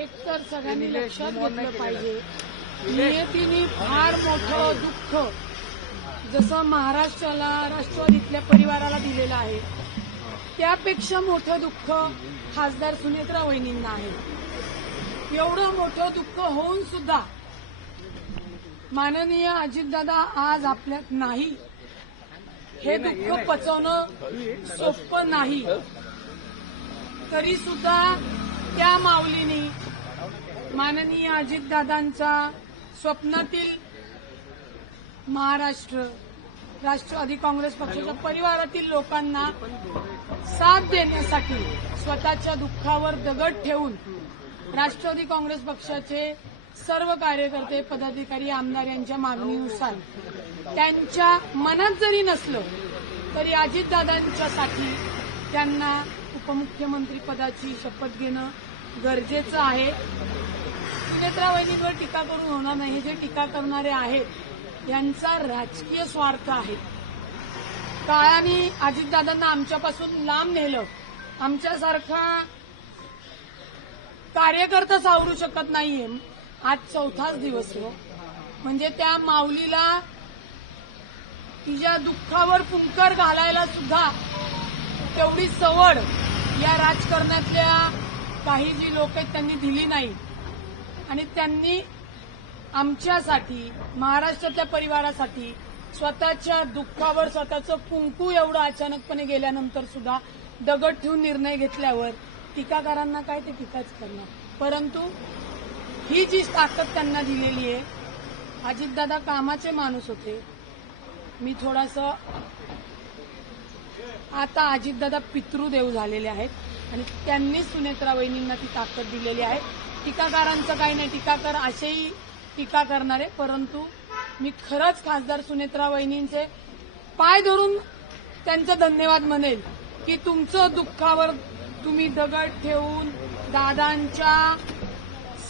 एक तर सगळ्यांनी लक्षात घेतलं पाहिजे, नियतीने फार मोठं दुःख जसं महाराष्ट्राला राष्ट्रवादीतल्या परिवाराला दिलेलं आहे, त्यापेक्षा मोठं दुःख खासदार सुनेत्रा वहिनींना आहे. एवढं मोठं दुःख होऊन सुद्धा माननीय अजितदादा आज आपल्यात नाही, हे दुःख पचवणं सोपं नाही. तरी सुद्धा त्या माऊलीनी माननीय अजितदादांचा स्वप्नातील महाराष्ट्र राष्ट्रवादी काँग्रेस पक्षाच्या परिवारातील लोकांना साथ देण्यासाठी स्वतःच्या दुःखावर दगड ठेवून राष्ट्रवादी काँग्रेस पक्षाचे सर्व कार्यकर्ते, पदाधिकारी, आमदार यांच्या मागणीनुसार त्यांच्या मनात जरी नसलं तरी अजितदादांच्यासाठी त्यांना उपमुख्यमंत्री पदाची शपथ घेणं गरजेचं आहे. सुनेत्रा वहिनींवर टीका करून होणार नाही. हे जे टीका करणारे आहेत यांचा राजकीय स्वार्थ आहे. काळाने अजितदादांना आमच्यापासून लांब नेलं. आमच्यासारखा कार्यकर्ता सावरू शकत नाहीये. आज 4थाच दिवस हो. म्हणजे त्या माऊलीला तिच्या दुःखावर फुंकर घालायला सुद्धा तेवढी सवड या राजकारणातल्या काही जी लोक आहेत त्यांनी दिली नाही. आणि त्यांनी आमच्यासाठी, महाराष्ट्राच्या परिवारासाठी स्वतःच्या दुःखावर स्वतःचं कुंकू एवढं अचानकपणे गेल्यानंतर सुद्धा दगड ठेवून निर्णय घेतल्यावर टीकाकारांना काय ते टीकाच करणार. परंतु ही जी ताकद त्यांना दिलेली आहे, अजितदादा कामाचे माणूस होते. मी थोडंसं आता अजितदादा पितृदेव झालेले आहेत आणि त्यांनी सुनेत्रा वहिनींना ती ताकद दिलेली आहे. टीकाकारांचं काही नाही, टीकाकार असेही टीका करणारे. परंतु मी खरंच खासदार सुनेत्रा वहिनींचे पाय धरून त्यांचं धन्यवाद म्हणेल की तुमचं दुःखावर तुम्ही दगड ठेवून दादांच्या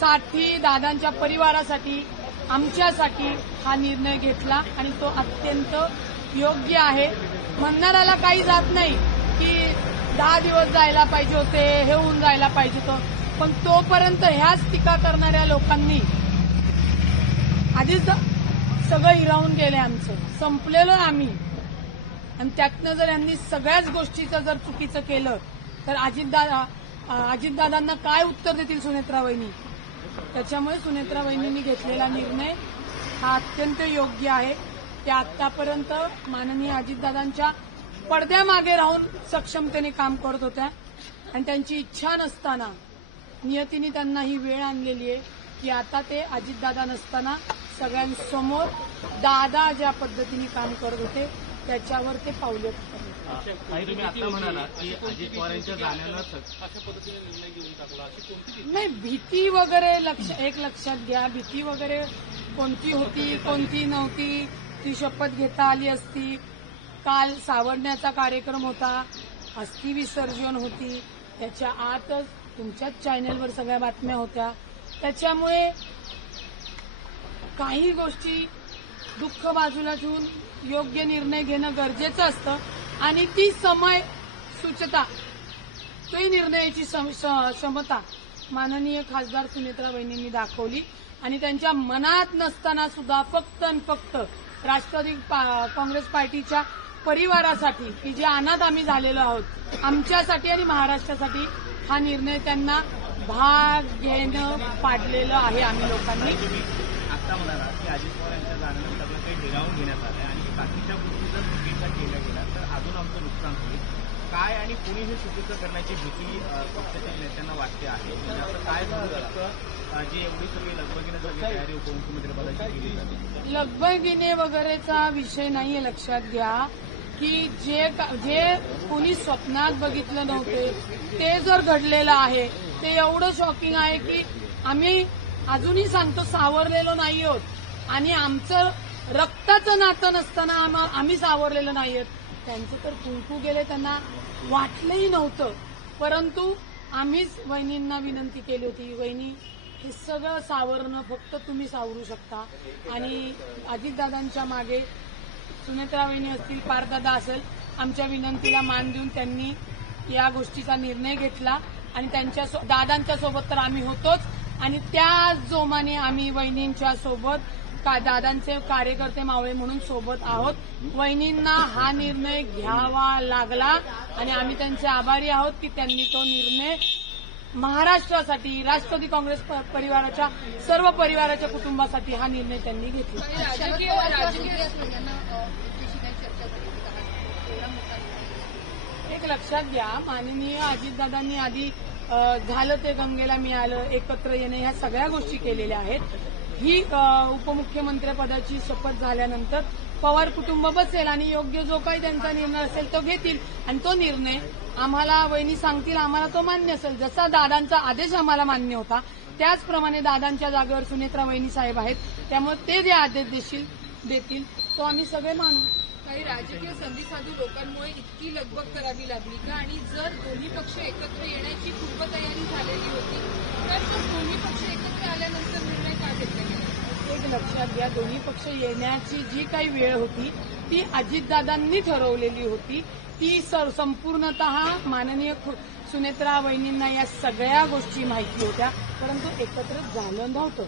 साठी, दादांच्या परिवारासाठी, आमच्यासाठी हा निर्णय घेतला आणि तो अत्यंत योग्य आहे. म्हणणाऱ्याला काही जात नाही की 10 दिवस जायला पाहिजे होते, हे होऊन जायला पाहिजे होतं. पण तोपर्यंत ह्याच टीका करणाऱ्या लोकांनी आधीच सगळं हिरावून गेले, आमचं संपलेलं आम्ही. आणि त्यातनं जर यांनी सगळ्याच गोष्टीचं जर चुकीचं केलं तर अजितदादांना काय उत्तर देतील सुनेत्रा वहिनी. त्याच्यामुळे सुनेत्रा वहिनींनी घेतलेला निर्णय हा अत्यंत योग्य आहे. त्या आतापर्यंत माननीय अजितदादांच्या पडद्यामागे राहून सक्षमतेने काम करत होत्या आणि त्यांची इच्छा नसताना नियतीने त्यांना ही वेळ आणलेली आहे की आता ते अजितदादा नसताना सगळ्यांसमोर दादा ज्या पद्धतीने काम करत होते त्याच्यावर ते पावले उचलले. तुम्ही आता म्हणाला की अजित पवार यांच्या जाण्यानं अशा पद्धतीने निर्णय घेऊन टाकला, अशी कोणती नाही, भीती वगैरे लक्षात घ्या. भीती वगैरे कोणती होती, कोणती नव्हती, ती शपथ घेता आली असती. काल सावरण्याचा कार्यक्रम होता, अस्थि विसर्जन होती, त्याच्या आतच तुमच्याच चॅनलवर सगळ्या बातम्या होत्या. त्याच्यामुळे काही गोष्टी दुःख बाजूला ठेवून योग्य निर्णय घेणं गरजेचं असतं आणि ती समय सूचता, तोही निर्णयाची क्षमता माननीय खासदार सुनेत्रा वहिनींनी दाखवली. आणि त्यांच्या मनात नसताना सुद्धा फक्त आणि फक्त राष्ट्रवादी काँग्रेस पार्टीच्या परिवारासाठी की जे अनाथ आम्ही झालेलो आहोत, आमच्यासाठी आणि महाराष्ट्रासाठी हा निर्णय त्यांना भाग घेणं पाडलेलं आहे आम्ही लोकांनी. आता म्हणाला की अजित पवार यांच्या जाण्यानं सगळं काही हिरावून घेण्यात आलं आणि बाकीच्या गोष्टी जर चुकीच्या केल्या गेल्या तर अजून आमचं नुकसान होईल. काय आणि कुणी हे चुकीचं करण्याची भीती पक्षाच्या नेत्यांना वाटते आहे. म्हणजे असं काय झालं शकतं जी एवढी सगळी लगबगीने सगळी तयारी उपमुख्यमंत्री पदाची केली जाते. लगबगीने वगैरेचा विषय नाहीये. लक्षात घ्या की जे कोणी स्वप्नात बघितलं नव्हते ते जर घडलेलं आहे ते एवढं शॉकिंग आहे की आम्ही अजूनही सांगतो सावरलेलो नाही आहोत आणि आमचं रक्ताचं नातं नसताना आम्ही सावरलेलं नाही आहोत. त्यांचं तर कुंकू गेले, त्यांना वाटलंही नव्हतं. परंतु आम्हीच वहिनींना विनंती केली होती, वहिनी हे सगळं सावरणं फक्त तुम्ही सावरू शकता. आणि अजितदादांच्या मागे सुनेत्रा वहिनी असतील, पारदादा असेल, आमच्या विनंतीला मान देऊन त्यांनी या गोष्टीचा निर्णय घेतला आणि त्यांच्या दादांच्या सोबत तर आम्ही होतोच, आणि त्या जोमाने आम्ही वहिनींच्या सोबत दादांचे कार्यकर्ते मावळे म्हणून सोबत आहोत. वहिनींना हा निर्णय घ्यावा लागला आणि आम्ही त्यांचे आभारी आहोत की त्यांनी तो निर्णय महाराष्ट्रासाठी, राष्ट्रवादी काँग्रेस परिवाराच्या सर्व परिवाराच्या कुटुंबासाठी हा निर्णय त्यांनी घेतला. एक लक्षात घ्या, माननीय अजितदादांनी आधी झालं ते गंगेला मिळालं, एकत्र येणे, ह्या सगळ्या गोष्टी केलेल्या आहेत. ही उपमुख्यमंत्रीपदाची शपथ झाल्यानंतर पवार कुटुंब बसेल आणि योग्य जो काही त्यांचा निर्णय असेल तो घेतील आणि तो निर्णय आम्हाला वहिनी सांगतील, आम्हाला तो मान्य असेल. जसा दादांचा आदेश आम्हाला मान्य होता त्याचप्रमाणे दादांच्या जागेवर सुनेत्रा वहिनी साहेब आहेत, त्यामुळे ते जे आदेश देतील तो आम्ही सगळे मानू. काही राजकीय संधीसाधू लोकांमुळे इतकी लगबग करावी लागली का? आणि जर दोन्ही पक्ष एकत्र येण्याची पूर्वतयारी झालेली होती तर दोन्ही पक्ष एकत्र आल्यानंतर निर्णय का घेतला गेला? एक लक्षात घ्या, दोन्ही पक्ष येण्याची जी काही वेळ होती ती अजितदादांनी ठरवलेली होती. ती संपूर्णतः माननीय सुनेत्रा वहिनींना या सगळ्या गोष्टी माहिती होत्या, परंतु एकत्र झालं नव्हतं.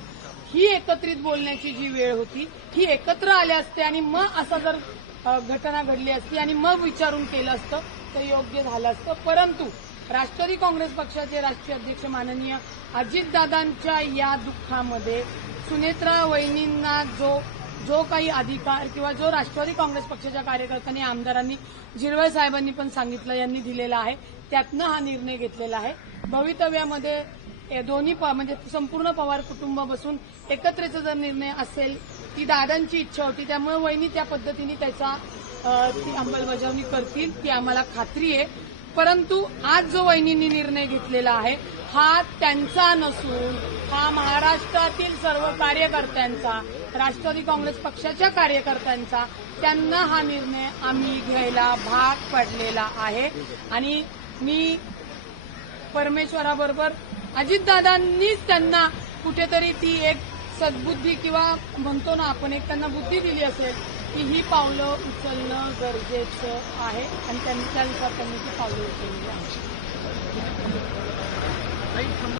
ही एकत्रित बोलण्याची जी वेळ होती ही एकत्र आल्या असते आणि मग असं जर घटना घडली असती आणि मग विचारून केलं असतं तर योग्य झालं असतं. परंतु राष्ट्रवादी काँग्रेस पक्षाचे राष्ट्रीय अध्यक्ष माननीय अजितदादांच्या या दुःखामध्ये सुनेत्रा वहिनींना जो काही अधिकार किंवा जो राष्ट्रवादी काँग्रेस पक्षाच्या कार्यकर्त्यांनी, आमदारांनी, जिरवळ साहेबांनी पण सांगितलं, यांनी दिलेला आहे, त्यातनं हा निर्णय घेतलेला आहे. भवितव्यामध्ये दोन्ही म्हणजे संपूर्ण पवार कुटुंब बसून एकत्रेचा जर निर्णय असेल, ती दादांची इच्छा होती, त्यामुळे वहिनी त्या पद्धतीने ती अंमलबजावणी करतील, ती आम्हाला खात्री आहे. परंतु आज जो वहिनींनी निर्णय घेतलेला आहे हा त्यांचा नसून हा महाराष्ट्रातील सर्व कार्यकर्त्यांचा, राष्ट्रवादी काँग्रेस पक्षाच्या कार्यकर्त्यांचा, त्यांना हा निर्णय आम्ही घ्यायला भाग पडलेला आहे. आणि मी परमेश्वराबरोबर अजितदादांनीच त्यांना कुठेतरी ती एक सद्बुद्धी किंवा म्हणतो ना आपण एक त्यांना बुद्धी दिली असेल की ही पावलं उचलणं गरजेचं आहे आणि त्यानुसार त्यांनी ती पावलं उचलली आहेत.